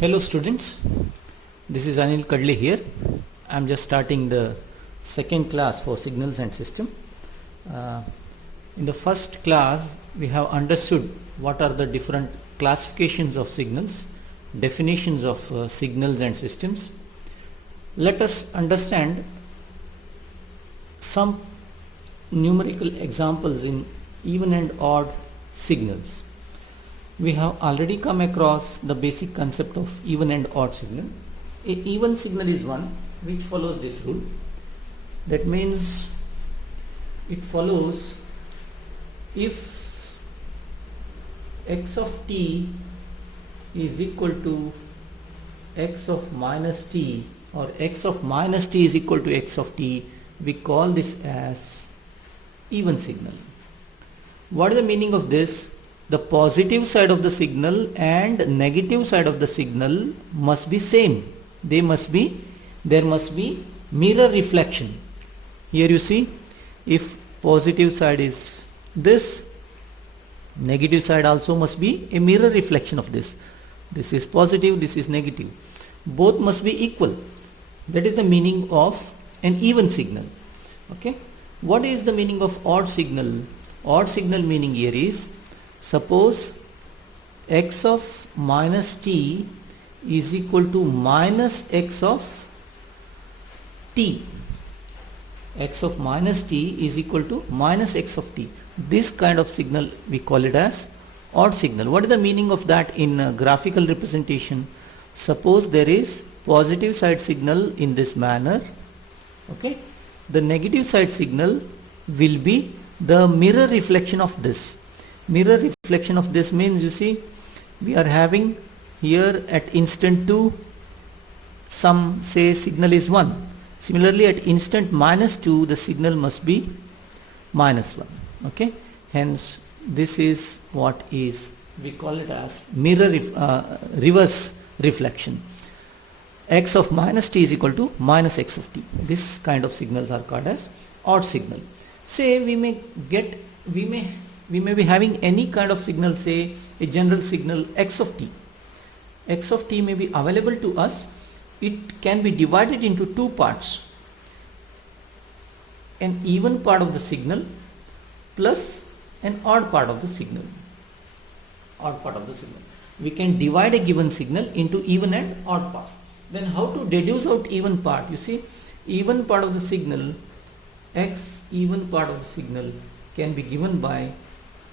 Hello students, this is Anil Kadle here. I am just starting the second class for signals and system. In the first class we have understood what are the different classifications of signals, definitions of signals and systems. Let us understand some numerical examples in even and odd signals. We have already come across the basic concept of even and odd signal. A even signal is one which follows this rule. That means it follows if x of t is equal to x of minus t or x of minus t is equal to x of t, we call this as even signal. What is the meaning of this? The positive side of the signal and negative side of the signal must be same. There must be mirror reflection. Here you see, if positive side is this, negative side also must be a mirror reflection of this. This is positive, this is negative. Both must be equal. That is the meaning of an even signal. Okay. What is the meaning of odd signal? Odd signal meaning here is, suppose x of minus t is equal to minus x of t. X of minus t is equal to minus x of t. This kind of signal we call it as odd signal. What is the meaning of that in graphical representation? Suppose there is positive side signal in this manner. Okay. The negative side signal will be the mirror reflection of this. Mirror reflection of this means, you see, we are having here at instant 2 some say signal is 1. Similarly at instant minus 2 the signal must be minus 1. Okay. Hence this is what is, we call it as reverse reflection. X of minus t is equal to minus x of t. This kind of signals are called as odd signal. Say we may be having any kind of signal, say a general signal x of t. X of t may be available to us. It can be divided into two parts. An even part of the signal plus an odd part of the signal. Odd part of the signal. We can divide a given signal into even and odd part. Then how to deduce out even part? You see, even part of the signal, x even part of the signal can be given by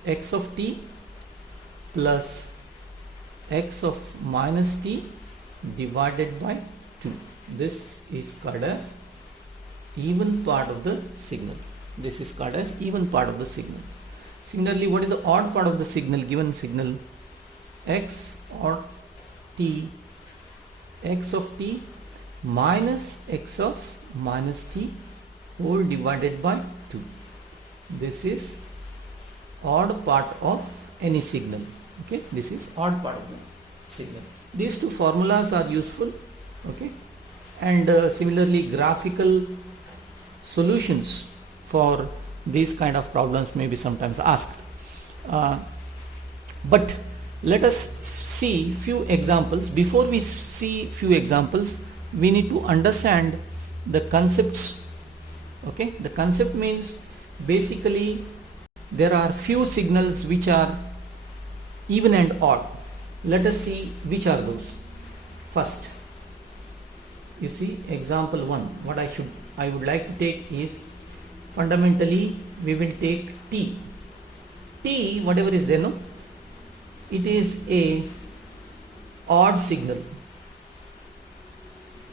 x of t plus x of minus t divided by 2. This is called as even part of the signal. This is called as even part of the signal. Similarly, what is the odd part of the signal? Given signal x or t, x of t minus x of minus t whole divided by 2. This is odd part of any signal. Okay, this is odd part of the signal. These two formulas are useful. Okay, and similarly graphical solutions for these kind of problems may be sometimes asked. But let us see few examples. Before we see few examples, we need to understand the concepts. Okay, the concept means basically there are few signals which are even and odd. Let us see which are those. First, you see example 1. What I would like to take is, fundamentally we will take t. T, whatever is there, no? It is a odd signal.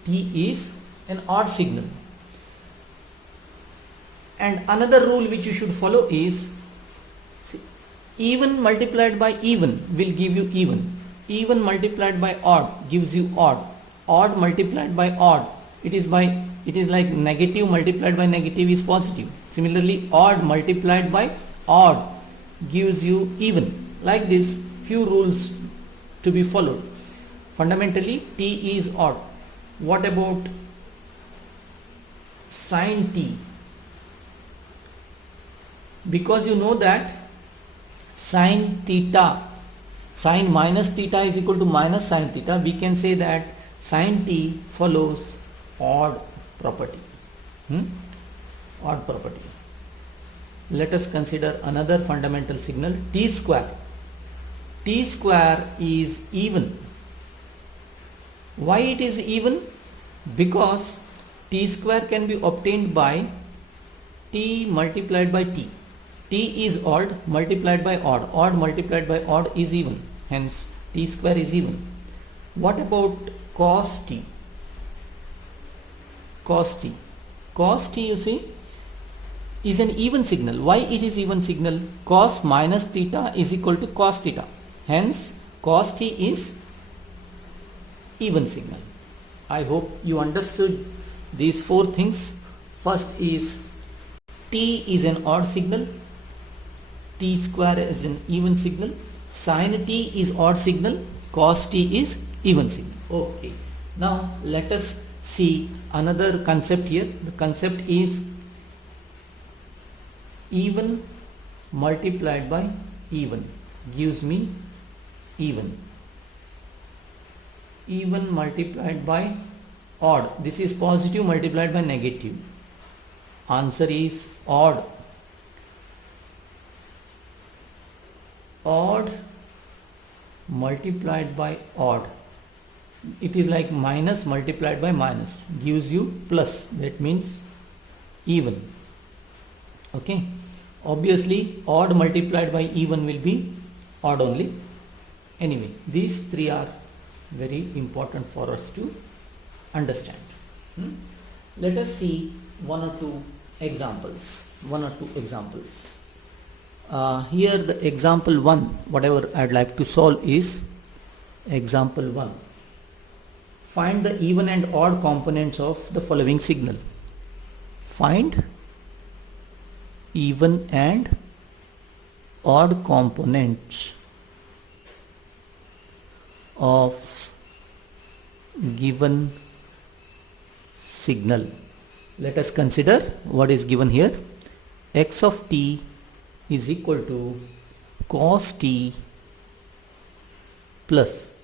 T is an odd signal. And another rule which you should follow is, see, even multiplied by even will give you even. Even multiplied by odd gives you odd. Odd multiplied by odd, it is like negative multiplied by negative is positive. Similarly, odd multiplied by odd gives you even. Like this, few rules to be followed. Fundamentally, t is odd. What about sin t? Because you know that sin theta Sine minus theta is equal to minus sine theta. We can say that sine t follows odd property. Odd property. Let us consider another fundamental signal, t square. T square is even. Why it is even? Because t square can be obtained by t multiplied by t. T is odd multiplied by odd. Odd multiplied by odd is even. Hence t square is even. What about cos t? Cos t. Cos t, you see, is an even signal. Why it is even signal? Cos minus theta is equal to cos theta. Hence cos t is even signal. I hope you understood these four things. First is t is an odd signal, t square is an even signal, sin t is odd signal, cos t is even signal. Okay. Now let us see another concept here. The concept is even multiplied by even gives me even. Even multiplied by odd. This is positive multiplied by negative. Answer is odd. Odd multiplied by odd. It is like minus multiplied by minus gives you plus. That means even. Okay. Obviously odd multiplied by even will be odd only. Anyway, these three are very important for us to understand. Let us see one or two examples. Here the example 1, whatever I'd like to solve is example 1. Find the even and odd components of the following signal. Find even and odd components of given signal. Let us consider what is given here. X of t is equal to cos t plus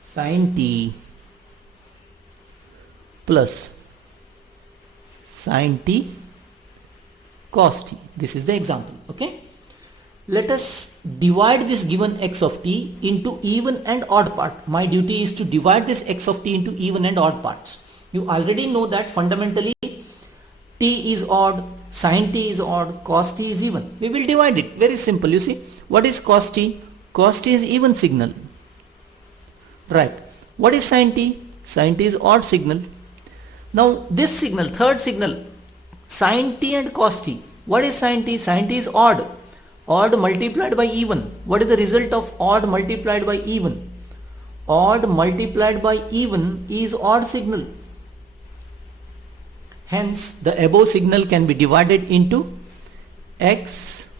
sin t plus sin t cos t. This is the example. Okay. Let us divide this given x of t into even and odd part. My duty is to divide this x of t into even and odd parts. You already know that fundamentally t is odd, sin t is odd, cos t is even. We will divide it. Very simple. You see, what is cos t? Cos t is even signal. Right. What is sin t? Sin t is odd signal. Now this signal, third signal, sin t and cos t. What is sin t? Sin t is odd. Odd multiplied by even. What is the result of odd multiplied by even? Odd multiplied by even is odd signal. Hence the above signal can be divided into x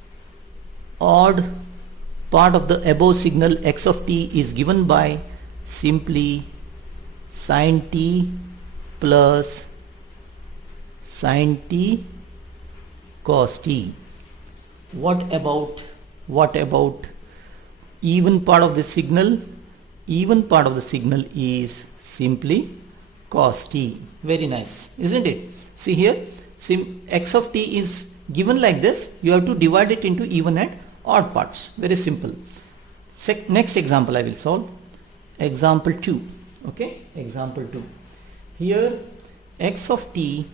odd part of the above signal. X of t is given by simply sin t plus sin t cos t. What about even part of the signal? Even part of the signal is simply cos t. Very nice, isn't it? See here, x of t is given like this. You have to divide it into even and odd parts. Very simple. Next example I will solve. Example 2. Okay, example 2. Here x of t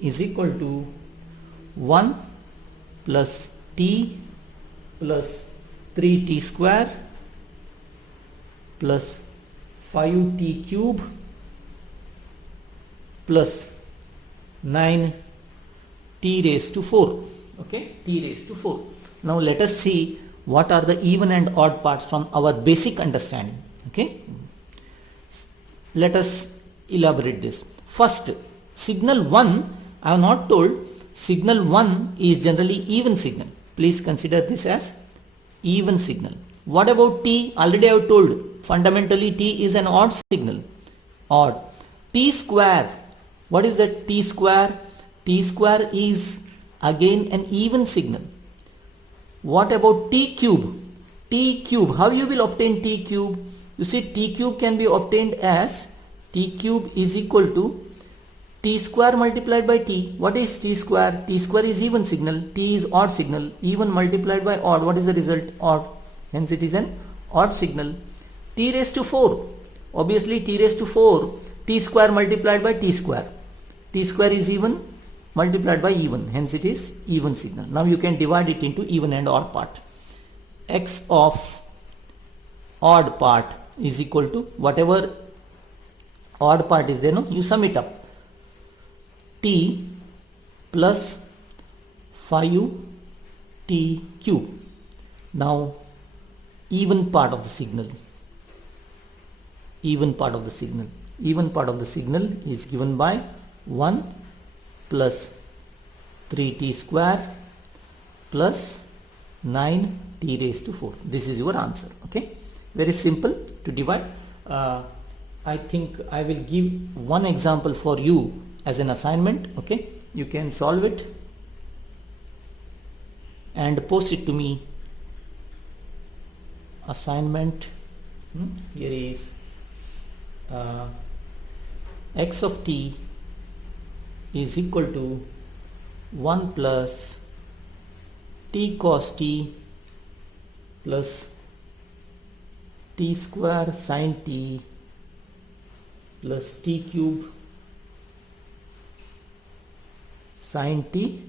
is equal to 1 plus t plus 3t square plus 5t cube plus 9t raised to 4. Okay, t raised to 4. Now let us see what are the even and odd parts from our basic understanding. Okay, let us elaborate this. First, signal 1, I have not told. Signal 1 is generally even signal. Please consider this as even signal. What about t? Already I have told. Fundamentally t is an odd signal. Odd. T square. What is that t square? T square is again an even signal. What about t cube? t cube. How you will obtain t cube? You see, t cube can be obtained as t cube is equal to t square multiplied by t. What is t square? T square is even signal, t is odd signal. Even multiplied by odd, what is the result? Odd. Hence it is an odd signal. T raised to 4. Obviously t raised to 4, t square multiplied by t square. T square is even multiplied by even. Hence it is even signal. Now you can divide it into even and odd part. X of odd part is equal to whatever odd part is there, no? You sum it up. T plus 5t cube. Now even part of the signal. Even part of the signal. Even part of the signal is given by 1 plus 3t square plus 9t raised to 4. This is your answer. Okay, very simple to divide. I think I will give one example for you as an assignment. Okay, you can solve it and post it to me. Assignment, here is x of t is equal to 1 plus t cos t plus t square sin t plus t cube sin t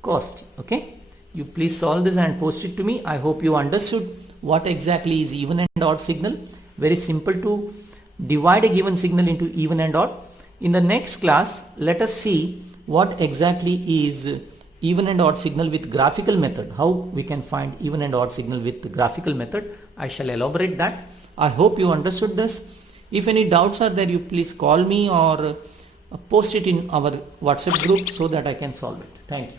cos t. Okay, you please solve this and post it to me. I hope you understood what exactly is even and odd signal. Very simple to divide a given signal into even and odd. In the next class, let us see what exactly is even and odd signal with graphical method. How we can find even and odd signal with the graphical method. I shall elaborate that. I hope you understood this. If any doubts are there, you please call me or post it in our WhatsApp group so that I can solve it. Thank you.